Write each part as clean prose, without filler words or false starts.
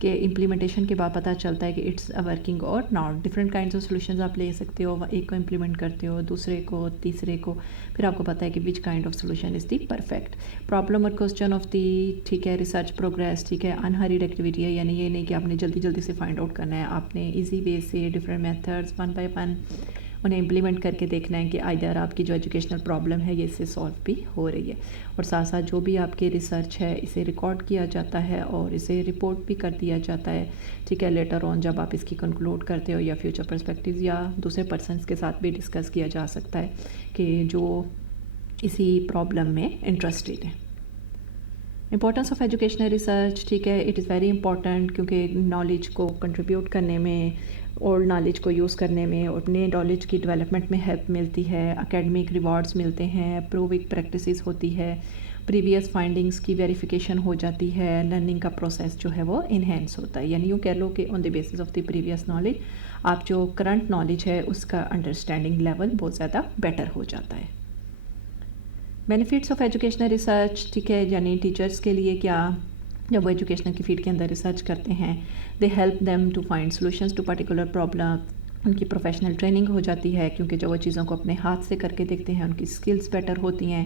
کہ implementation کے بعد پتہ چلتا ہے کہ it's a working or not. different kinds of solutions آپ لے سکتے ہو, ایک کو implement کرتے ہو, دوسرے کو, تیسرے کو, پھر آپ کو پتہ ہے کہ which kind of solution is the perfect. problem اور question of the ٹھیک ہے research progress, ٹھیک ہے unhurried activity ہے, یعنی یہ نہیں کہ آپ نے جلدی جلدی سے find out کرنا ہے, آپ نے easy way سے different methods one by one انہیں امپلیمنٹ کر کے دیکھنا ہے کہ آئدر آپ کی جو ایجوکیشنل پرابلم ہے یہ اس سے سالو بھی ہو رہی ہے. اور ساتھ ساتھ جو بھی آپ کے ریسرچ ہے اسے ریکارڈ کیا جاتا ہے اور اسے رپورٹ بھی کر دیا جاتا ہے, ٹھیک ہے, لیٹر آن جب آپ اس کی کنکلوڈ کرتے ہو یا فیوچر پرسپیکٹیوز یا دوسرے پرسنس کے ساتھ بھی ڈسکس کیا جا سکتا ہے کہ جو اسی پرابلم میں انٹرسٹیڈ ہے. امپورٹنس آف ایجوکیشنل ریسرچ, ٹھیک ہے, اٹ از ویری امپورٹنٹ کیونکہ نالج کو کنٹریبیوٹ کرنے میں, اولڈ نالج کو یوز کرنے میں اور نئے نالج کی ڈیولپمنٹ میں ہیلپ ملتی ہے, اکیڈمک ریوارڈز ملتے ہیں, پروونگ پریکٹسز ہوتی ہے, پریویس فائنڈنگز کی ویریفیکیشن ہو جاتی ہے, لرننگ کا پروسیس جو ہے وہ انہینس ہوتا ہے. یعنی یوں کہہ لو کہ on the basis of the previous knowledge آپ جو کرنٹ نالج ہے اس کا انڈرسٹینڈنگ لیول بہت زیادہ بیٹر ہو جاتا ہے. بینیفٹس آف ایجوکیشنل ریسرچ, ٹھیک ہے, یعنی ٹیچرس کے لیے کیا, جب وہ ایجوکیشنل کی فیلڈ کے اندر ریسرچ کرتے ہیں they help them to find solutions to particular problem. ان کی پروفیشنل ٹریننگ ہو جاتی ہے کیونکہ جب وہ چیزوں کو اپنے ہاتھ سے کر کے دیکھتے ہیں ان کی اسکلز بیٹر ہوتی ہیں.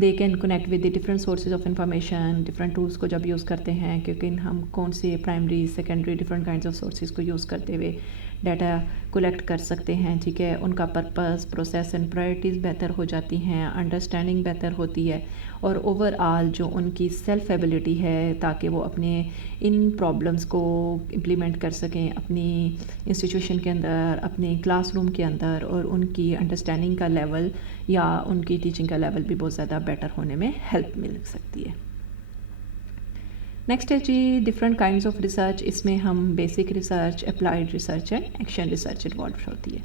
They can connect with the different sources of information, different tools کو جب یوز کرتے ہیں کیونکہ ہم کون سے primary secondary different kinds of sources کو یوز کرتے ہوئے ڈیٹا کلیکٹ کر سکتے ہیں, ٹھیک ہے, ان کا پرپز, پروسیس اینڈ پرائرٹیز بہتر ہو جاتی ہیں, انڈرسٹینڈنگ بہتر ہوتی ہے, اور اوور آل جو ان کی سیلف ایبلٹی ہے تاکہ وہ اپنے ان پرابلمس کو امپلیمنٹ کر سکیں اپنی انسٹیٹیوشن کے اندر, اپنے کلاس روم کے اندر, اور ان کی انڈرسٹینڈنگ کا لیول یا ان کی ٹیچنگ کا لیول بھی بہت زیادہ بیٹر ہونے میں ہیلپ مل سکتی ہے. نیکسٹ ہے جی ڈفرینٹ کائنڈس آف ریسرچ. اس میں ہم basic research, applied research and action research involve ہوتی ہے.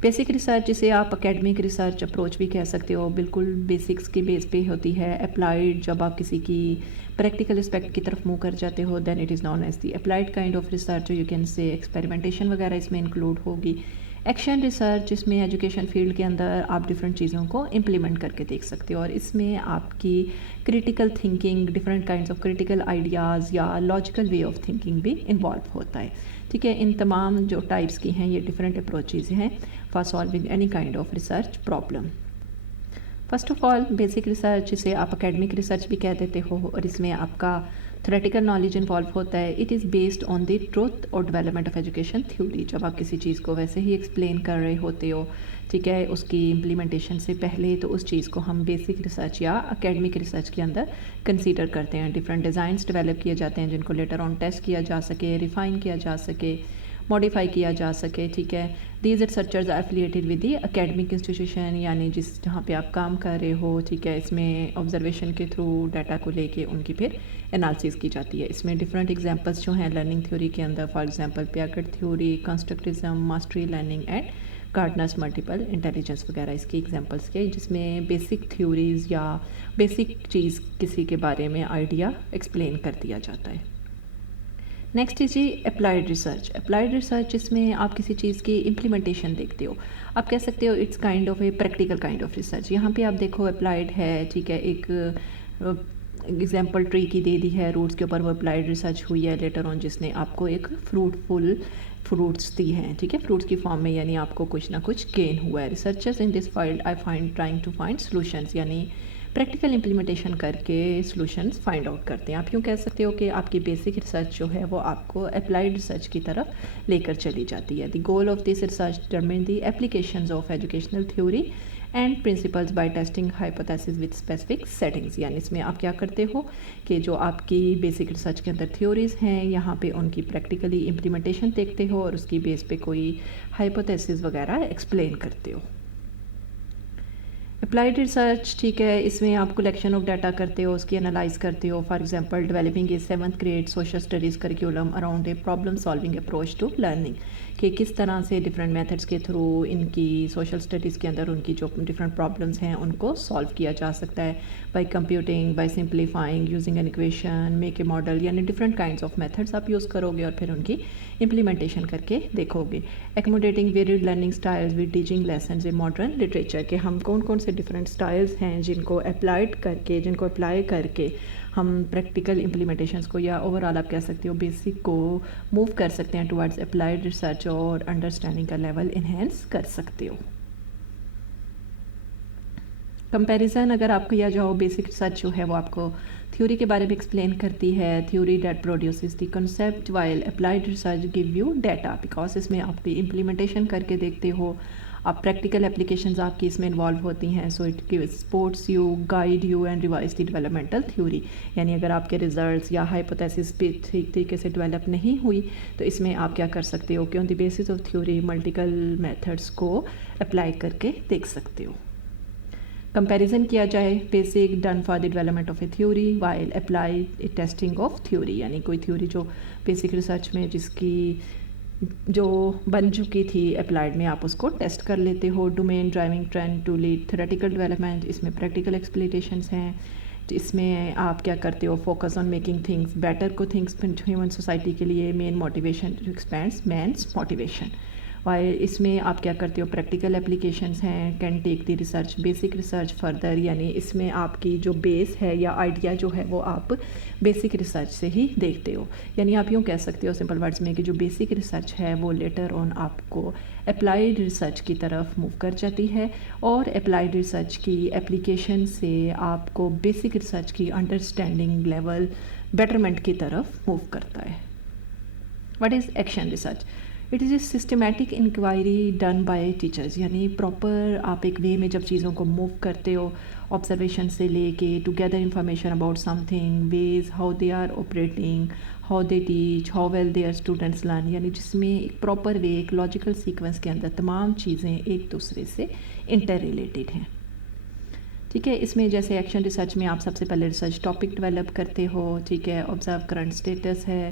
بیسک ریسرچ جسے آپ اکیڈمک ریسرچ اپروچ بھی کہہ سکتے ہو, بالکل بیسکس کی بیس پہ ہوتی ہے. اپلائیڈ جب آپ کسی کی پریکٹیکل اسپیکٹ کی طرف موو کر جاتے ہو then it is known as the applied kind of research. You can say experimentation وغیرہ اس میں انکلوڈ ہوگی. ایکشن ریسرچ جس میں ایجوکیشن فیلڈ کے اندر آپ ڈفرینٹ چیزوں کو امپلیمنٹ کر کے دیکھ سکتے ہو, اور اس میں آپ کی critical thinking, different kinds of critical ideas یا لاجیکل وے آف تھنکنگ بھی انوالو ہوتا ہے, ٹھیک ہے. ان تمام جو ٹائپس کی ہیں یہ ڈفرینٹ اپروچز ہیں for solving any kind of research problem. First of all basic research جسے آپ اکیڈمک ریسرچ بھی کہہ دیتے ہو, اور اس میں آپ کا تھیوریٹیکل نالج انوالو ہوتا ہے. It is based on the truth اور ڈیولپمنٹ آف ایجوکیشن تھیوری. جب آپ کسی چیز کو ویسے ہی ایکسپلین کر رہے ہوتے ہو, ٹھیک ہے, اس کی امپلیمنٹیشن سے پہلے, تو اس چیز کو ہم بیسک ریسرچ یا اکیڈمک ریسرچ کے اندر کنسیڈر کرتے ہیں. ڈفرینٹ ڈیزائنس ڈیولپ کیے جاتے ہیں جن کو لیٹر آن ٹیسٹ کیا جا سکے, ریفائن کیا جا سکے, ماڈیفائی کیا جا سکے, ٹھیک ہے. These researchers are affiliated with the academic institution, یعنی جہاں پہ آپ کام کر رہے ہو, ٹھیک ہے. اس میں آبزرویشن کے تھرو ڈیٹا کو لے کے ان کی پھر انالیسس کی جاتی ہے. اس میں ڈفرینٹ ایگزامپلس جو ہیں لرننگ تھیوری کے اندر, for example Piaget theory, constructivism, mastery learning and Gardner's multiple intelligence وغیرہ اس کی ایگزامپلس کے, جس میں بیسک تھیوریز یا بیسک چیز کسی کے بارے میں آئیڈیا ایکسپلین کر دیا جاتا ہے. نیکسٹ جی اپلائیڈ ریسرچ. اپلائیڈ ریسرچ جس میں آپ کسی چیز کی امپلیمنٹیشن دیکھتے ہو, آپ کہہ سکتے ہو it's kind of a practical kind of research. یہاں پہ آپ دیکھو اپلائیڈ ہے, ٹھیک ہے, ایک ایگزامپل ٹری کی دے دی ہے, روٹس کے اوپر وہ اپلائیڈ ریسرچ ہوئی ہے لیٹر آن جس نے آپ کو ایک فروٹس دی ہیں, ٹھیک ہے, فروٹس کی فارم میں, یعنی آپ کو کچھ نہ کچھ گین ہوا ہے. Researchers in this field I find trying to find solutions, یعنی پریکٹیکل امپلیمنٹیشن کر کے سولوشنز فائنڈ آؤٹ کرتے ہیں. آپ یوں کہہ سکتے ہو کہ آپ کی بیسک ریسرچ جو ہے وہ آپ کو اپلائیڈ ریسرچ کی طرف لے کر چلی جاتی ہے. The goal of this research determine the applications of educational theory and principles by testing hypotheses with specific settings. یعنی اس میں آپ کیا کرتے ہو کہ جو آپ کی بیسک ریسرچ کے اندر تھیوریز ہیں یہاں پہ ان کی پریکٹیکلی امپلیمنٹیشن دیکھتے ہو اور اس کی بیس پہ کوئی ہائپوتھیسز وغیرہ ایکسپلین کرتے ہو. اپلائیڈ ریسرچ, ٹھیک ہے, اس میں آپ کلیکشن آف ڈیٹا کرتے ہو, اس کی انالائز کرتے ہو. For example developing a 7th grade social studies curriculum around a problem solving approach to learning, کہ کس طرح سے ڈفرینٹ میتھڈس کے تھرو ان کی سوشل اسٹڈیز کے اندر ان کی جو ڈفرینٹ پرابلمس ہیں ان کو سالو کیا جا سکتا ہے by computing, by simplifying, using an equation, make a model. یعنی ڈفرینٹ کائنڈس آف میتھڈس آپ یوز کرو گے اور پھر ان کی امپلیمنٹیشن کر کے دیکھو گے. Accommodating varied learning styles with teaching lessons in modern literature, کہ ہم کون کون سے ڈفرینٹ اسٹائلز ہیں جن کو اپلائی کر کے ہم پریکٹیکل امپلیمنٹیشنس کو یا اوور آل آپ کہہ سکتے ہو بیسک کو موو کر سکتے ہیں ٹوورڈز اپلائیڈ ریسرچ اور انڈرسٹینڈنگ کا لیول انہینس کر سکتے ہو. کمپیریزن اگر آپ کیا جاؤ بیسک ریسرچ جو ہے وہ آپ کو تھیوری کے بارے میں ایکسپلین کرتی ہے. Theory that produces the concept while applied research give you data because اس میں آپ کی امپلیمنٹیشن کر کے دیکھتے ہو, آپ پریکٹیکل اپلیکیشنز آپ کی اس میں انوالو ہوتی ہیں. So it supports you, guide you and revise the developmental theory. یعنی اگر آپ کے ریزلٹس یا ہائپوتھیسس پہ ٹھیک طریقے سے ڈیولپ نہیں ہوئی تو اس میں آپ کیا کر سکتے ہو کہ on the basis of theory multiple methods کو اپلائی کر کے دیکھ سکتے ہو. کمپیریزن کیا جائے basic done for the development of a theory while apply testing of theory. یعنی کوئی تھیوری جو بیسک ریسرچ میں جس کی جو بن چکی تھی اپلائیڈ میں آپ اس کو ٹیسٹ کر لیتے ہو. Domain driving trend to lead theoretical development, اس میں پریکٹیکل ایکسپلیٹیشنس ہیں. اس میں آپ کیا کرتے ہو focus on making things better کو تھنگس ہیومن سوسائٹی کے لیے main motivation to expands means motivation. اس میں آپ کیا کرتے ہو پریکٹیکل اپلیکیشنس ہیں. Can take the research basic research further, یعنی اس میں آپ کی جو بیس ہے یا آئیڈیا جو ہے وہ آپ بیسک ریسرچ سے ہی دیکھتے ہو. یعنی آپ یوں کہہ سکتے ہو سمپل ورڈز میں کہ جو بیسک ریسرچ ہے وہ لیٹر آن آپ کو اپلائیڈ ریسرچ کی طرف موو کر جاتی ہے, اور اپلائیڈ ریسرچ کی اپلیکیشن سے آپ کو بیسک ریسرچ کی انڈرسٹینڈنگ لیول بیٹرمنٹ کی طرف موو کرتا ہے. What is action research? It is a systematic inquiry done by teachers. یعنی پراپر آپ ایک وے میں جب چیزوں کو موو کرتے ہو آبزرویشن سے لے کے to gather information about something, ways how they are operating, how they teach, how well their students learn. یعنی جس میں ایک پراپر وے ایک لاجیکل سیکوینس کے اندر تمام چیزیں ایک دوسرے سے انٹر ریلیٹڈ ہیں. ٹھیک ہے, اس میں جیسے ایکشن ریسرچ میں آپ سب سے پہلے ریسرچ ٹاپک ڈیولپ کرتے ہو. ٹھیک ہے, آبزرو کرنٹ اسٹیٹس ہے.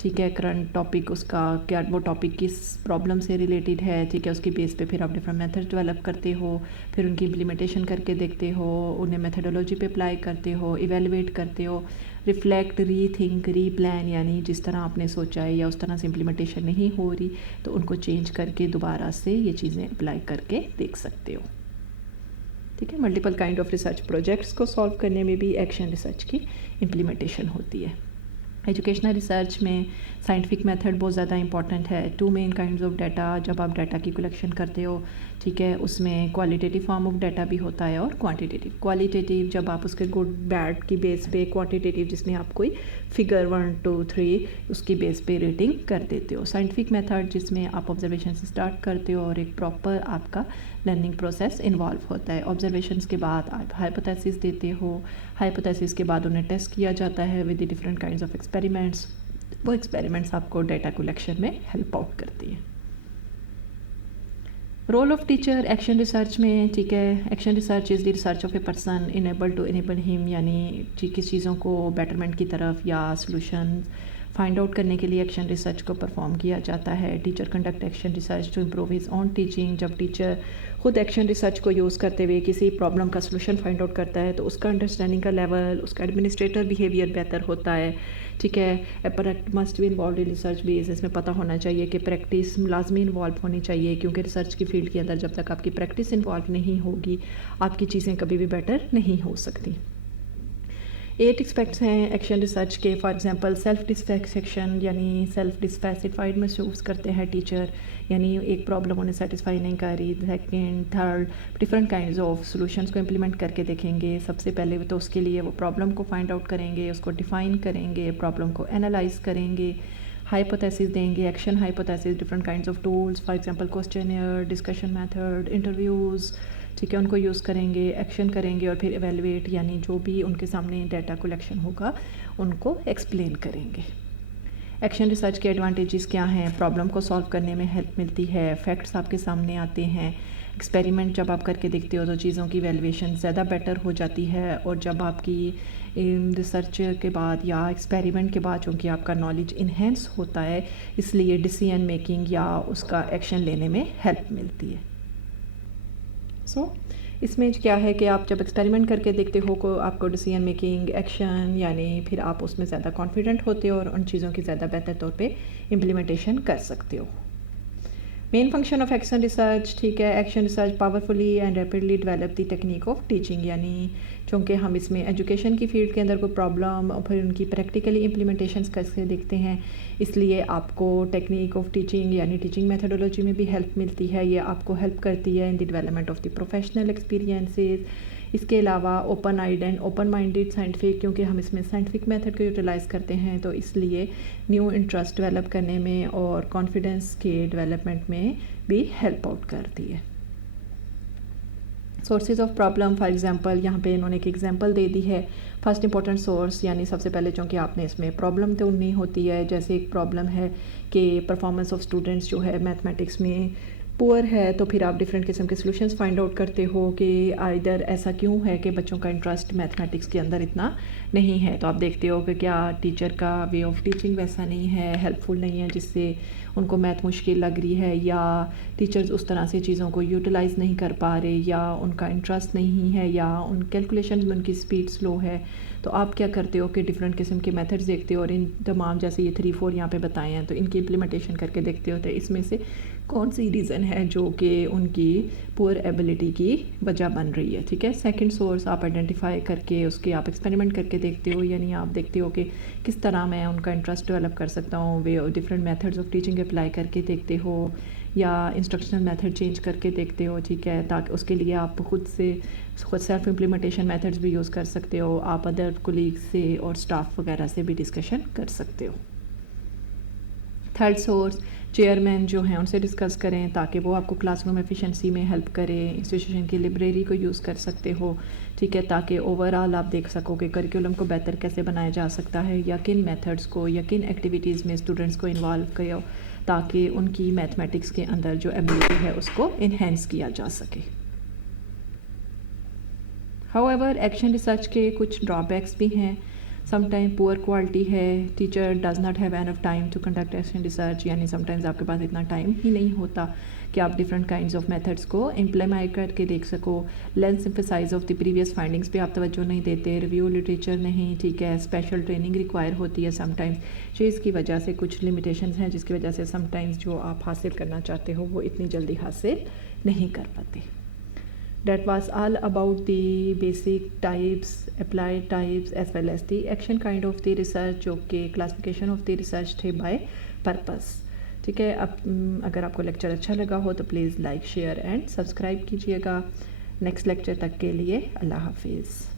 ٹھیک ہے, کرنٹ ٹاپک اس کا کیا وہ ٹاپک کس پرابلم سے ریلیٹڈ ہے. ٹھیک ہے, اس کی بیس پہ پھر آپ ڈفرینٹ میتھڈ ڈیولپ کرتے ہو, پھر ان کی امپلیمنٹیشن کر کے دیکھتے ہو, انہیں میتھڈولوجی پہ اپلائی کرتے ہو, ایویلویٹ کرتے ہو, ریفلیکٹ, ری تھنک, ری پلان. یعنی جس طرح آپ نے سوچا ہے یا اس طرح سے امپلیمنٹیشن نہیں ہو رہی تو ان کو چینج کر کے دوبارہ سے یہ چیزیں اپلائی کر کے دیکھ سکتے ہو. ٹھیک ہے, multiple kind of research projects کو سالو کرنے میں بھی ایکشن ریسرچ کی امپلیمنٹیشن ہوتی ہے. ایجوکیشنل ریسرچ میں سائنٹیفک میتھڈ بہت زیادہ امپورٹنٹ ہے. Two main kinds of data, جب آپ ڈیٹا کی کلیکشن کرتے ہو ٹھیک ہے, اس میں کوالٹیٹیو فارم آف ڈیٹا بھی ہوتا ہے اور کوانٹیٹیو. کوالٹیٹیو جب آپ اس کے گڈ بیڈ کی بیس پہ, کوانٹیٹیو جس میں آپ کوئی فگر 1 2 3 اس کی بیس پہ ریٹنگ کر دیتے ہو. سائنٹیفک میتھڈ جس میں آپ آبزرویشن سے اسٹارٹ کرتے ہو اور ایک پراپر آپ کا لرننگ پروسیس انوالو ہوتا ہے. آبزرویشنس کے بعد آپ ہائپوتھیسس دیتے ہو, ہائپوتھیسس کے بعد انہیں ٹیسٹ کیا جاتا ہے with the different kinds of experiments. وہ ایکسپیریمنٹس آپ کو ڈیٹا کلیکشن میں ہیلپ آؤٹ کرتی ہیں. Role of teacher action research میں. ٹھیک ہے, action research is the research of a person enable to enable him. یعنی کس چیزوں کو بیٹرمنٹ کی طرف یا سلوشن فائنڈ آؤٹ کرنے کے لیے ایکشن ریسرچ کو پرفارم کیا جاتا ہے. Teacher conduct action research to improve his own teaching. جب ٹیچر خود ایکشن ریسرچ کو یوز کرتے ہوئے کسی پرابلم کا سلوشن فائنڈ آؤٹ کرتا ہے تو اس کا انڈرسٹینڈنگ کا لیول, اس کا ایڈمنسٹریٹر بیہیویئر بہتر ہوتا ہے. ٹھیک ہے, must be involved in research base. اس میں پتہ ہونا چاہیے کہ پریکٹس لازمی انوالو ہونی چاہیے, کیونکہ ریسرچ کی فیلڈ کے اندر جب تک آپ کی پریکٹس انوالو نہیں ہوگی آپ کی چیزیں کبھی بھی بیٹر نہیں ہو سکتی. 8 اسپیکٹس ہیں ایکشن ریسرچ کے. فار ایگزامپل سیلف ڈسفیکسیشن, یعنی سیلف ڈسفیسیفائڈ محسوس کرتے ہیں ٹیچر, یعنی ایک پرابلم انہیں سیٹسفائی نہیں کر رہی. Second, third, different kinds of solutions کو امپلیمنٹ کر کے دیکھیں گے. سب سے پہلے تو اس کے لیے وہ پرابلم کو فائنڈ آؤٹ کریں گے, اس کو ڈیفائن کریں گے, پرابلم کو انالائز کریں گے, ہائپوتھیسس دیں گے. Action hypothesis different kinds of tools, for example questionnaire, discussion method, interviews. ٹھیک ہے, ان کو یوز کریں گے, ایکشن کریں گے, اور پھر ایویلویٹ یعنی جو بھی ان کے سامنے ڈیٹا کلیکشن ہوگا ان کو ایکسپلین کریں گے. ایکشن ریسرچ کے ایڈوانٹیجز کیا ہیں؟ پرابلم کو سالو کرنے میں ہیلپ ملتی ہے, فیکٹس آپ کے سامنے آتے ہیں. ایکسپیریمنٹ جب آپ کر کے دیکھتے ہو تو چیزوں کی ویلیویشن زیادہ بیٹر ہو جاتی ہے, اور جب آپ کی ریسرچ کے بعد یا ایکسپیریمنٹ کے بعد چونکہ آپ کا نالج انہینس ہوتا ہے اس لیے ڈیسیژن میکنگ یا اس کا ایکشن لینے میں ہیلپ ملتی ہے. اس میں کیا ہے کہ آپ جب ایکسپیریمنٹ کر کے دیکھتے ہو کو آپ کو ڈیسیژن میکنگ, ایکشن, یعنی پھر آپ اس میں زیادہ کانفیڈنٹ ہوتے ہو اور ان چیزوں کی زیادہ بہتر طور پہ امپلیمنٹیشن کر سکتے ہو. Main function of action research. ٹھیک ہے, action research powerfully and rapidly develop the technique of teaching. یعنی چونکہ ہم اس میں ایجوکیشن کی فیلڈ کے اندر کوئی پرابلم اور پھر ان کی پریکٹیکلی امپلیمنٹیشنس کیسے دیکھتے ہیں، اس لیے آپ کو ٹیکنیک آف ٹیچنگ یعنی ٹیچنگ میتھڈولوجی میں بھی ہیلپ ملتی ہے. یہ آپ کو ہیلپ کرتی ہے in the development of the professional experiences. اس کے علاوہ open eyed and open minded scientific, کیونکہ ہم اس میں سائنٹیفک میتھڈ کو یوٹیلائز کرتے ہیں تو اس لیے نیو انٹرسٹ ڈیولپ کرنے میں اور کانفیڈنس کے ڈیولپمنٹ میں بھی ہیلپ آؤٹ کرتی ہے. Sources of problem for example, یہاں پہ انہوں نے ایک ایگزامپل دے دی ہے. فرسٹ امپورٹنٹ سورس یعنی سب سے پہلے چونکہ آپ نے اس میں پرابلم تو نہیں ہوتی ہے، جیسے ایک پرابلم ہے کہ پرفارمنس آف اسٹوڈنٹس جو ہے میتھمیٹکس میں پور ہے، تو پھر آپ ڈفرینٹ قسم کے سلوشنس فائنڈ آؤٹ کرتے ہو کہ ادھر ایسا کیوں ہے کہ بچوں کا انٹرسٹ میتھمیٹکس کے اندر اتنا نہیں ہے. تو آپ دیکھتے ہو کہ کیا ٹیچر کا وے آف ٹیچنگ ویسا نہیں ہے، ہیلپ فل نہیں ہے، جس سے ان کو میتھ مشکل لگ رہی ہے، یا ٹیچرز اس طرح سے چیزوں کو یوٹیلائز نہیں کر پا رہے، یا ان کا انٹرسٹ نہیں ہے، یا ان کیلکولیشنز میں ان کی اسپیڈ سلو ہے. تو آپ کیا کرتے ہو کہ ڈفرینٹ قسم کے میتھڈز دیکھتے ہو اور ان تمام جیسے یہ 3-4 یہاں پہ بتائے ہیں تو ان کی امپلیمنٹیشن کر کے دیکھتے ہو تو اس میں سے کون سی ریزن ہے جو کہ ان کی پور ایبلٹی کی وجہ بن رہی ہے. ٹھیک ہے. سیکنڈ سورس آپ آئیڈینٹیفائی کر کے اس کے آپ ایکسپیریمنٹ کر کے دیکھتے ہو، یعنی آپ دیکھتے ہو کہ کس طرح میں ان کا انٹرسٹ ڈیولپ کر سکتا ہوں، we different methods of teaching apply کر کے دیکھتے ہو، یا انسٹرکشنل میتھڈ چینج کر کے دیکھتے ہو. ٹھیک ہے. تاکہ اس کے لیے آپ خود سیلف امپلیمنٹیشن میتھڈز بھی یوز کر سکتے ہو، آپ ادر کولیگ سے اور اسٹاف وغیرہ سے بھی ڈسکشن کر سکتے ہو. تھرڈ سورس چیئرمین جو ہیں ان سے ڈسکس کریں تاکہ وہ آپ کو کلاس روم ایفیشنسی میں ہیلپ کریں. انسٹیٹیوشن کی لائبریری کو یوز کر سکتے ہو. ٹھیک ہے. تاکہ اوور آل آپ دیکھ سکو کہ کریکولم کو بہتر کیسے بنایا جا سکتا ہے، یا کن میتھڈس کو یا کن ایکٹیویٹیز میں اسٹوڈنٹس کو انوالو کرو تاکہ ان کی میتھمیٹکس کے اندر جو ایبلٹی ہے اس کو انہینس کیا جا سکے. However, ایکشن ریسرچ کے کچھ ڈرا بیکس بھی ہیں. سم ٹائم پور کوالٹی ہے، teacher does not have enough time to conduct action research, یعنی سم ٹائمز آپ کے پاس اتنا ٹائم ہی نہیں ہوتا کہ آپ ڈفرینٹ کائنڈز آف میتھڈس کو امپلیمنٹ کر کے دیکھ سکو. Lens emphasize of the previous findings پہ آپ توجہ نہیں دیتے، ریویو لٹریچر نہیں. ٹھیک ہے. اسپیشل ٹریننگ ریکوائر ہوتی ہے سم ٹائمز، چیز کی وجہ سے کچھ لمیٹیشنز ہیں جس کی وجہ سے سم ٹائمز جو آپ حاصل کرنا چاہتے ہو وہ اتنی جلدی حاصل نہیں کر پاتے. That was all about the basic types, applied types as well as the action kind of the research جو کہ classification of the research تھے by purpose. ٹھیک ہے. اب اگر آپ کو لیکچر اچھا لگا ہو تو please like share and subscribe کیجیے گا. نیکسٹ لیکچر تک کے لیے اللہ حافظ.